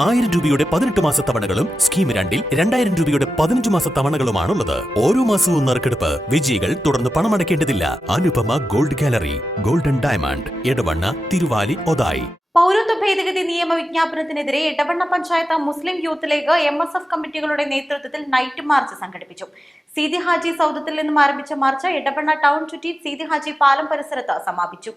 1000 രൂപയുടെ 18 മാസ തവണകളും സ്കീം 2-ൽ 2000 രൂപയുടെ 15 മാസ തവണകളുമാണുള്ളത്. ഓരോ മാസവും നറുക്കെടുപ്പ്. വിജയികൾ തുടർന്ന് പണമടയ്ക്കേണ്ടതില്ല. Anupama gold gallery, golden diamond, Edavanna, Thiruvali, Othayi. പൗരത്വ ഭേദഗതി നിയമ വിജ്ഞാപനത്തിനെതിരെ Edavanna panchayat Muslim Youth League MSF കമ്മിറ്റികളുടെ നേതൃത്വത്തിൽ നൈറ്റ് മാർച്ച് സംഘടിപ്പിച്ചു. സീതി ഹാജി സൗദത്തിൽ നിന്നും ആരംഭിച്ച മാർച്ച് എടവണ്ണ ടൗൺ ചുറ്റി സീതി ഹാജി പാലം പരിസരത്ത് സമാപിച്ചു.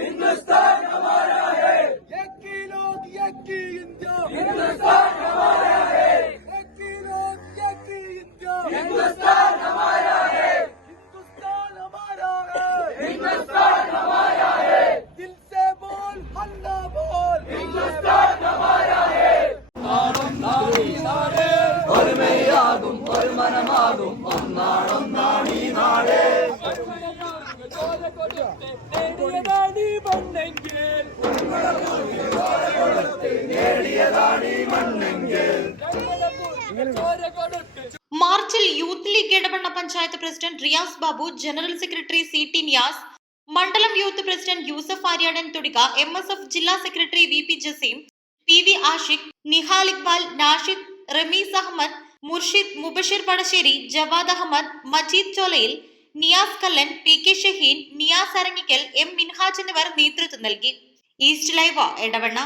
हिंदुस्तान हमारा है, एक ही लोग एक ही इंडिया। हिंदुस्तान हमारा है, एक ही लोग एक ही इंडिया। हिंदुस्तान हमारा है, हिंदुस्तान हमारा है, हिंदुस्तान हमारा है। दिल से बोल हल्ला बोल, हिंदुस्तान हमारा है। നാടും നാടി നാട് ഒരുമയാകും ഒരു മനമാകും ഒന്നാണൊന്നാണീ നാട്. മാർച്ചിൽ Youth League Edavanna panchayat president Riyas Babu, general secretary CT Niyas, മണ്ഡലം യൂത്ത് പ്രസിഡന്റ് യൂസഫ് ആര്യാടൻ തുടങ്ങിയ MSF ജില്ലാ secretary VP Jaseem, PV Ashiq, Nihal Iqbal, Nashid, Rameez Ahammed, Murshid, Mubashir Padassery, Jawad Ahammed, Majeed Cholayil, Niyas Kallan, PK Shaheen, Niyas Arangikkal, M Minhaj എന്നിവർ നേതൃത്വം നൽകി. East live Edavanna.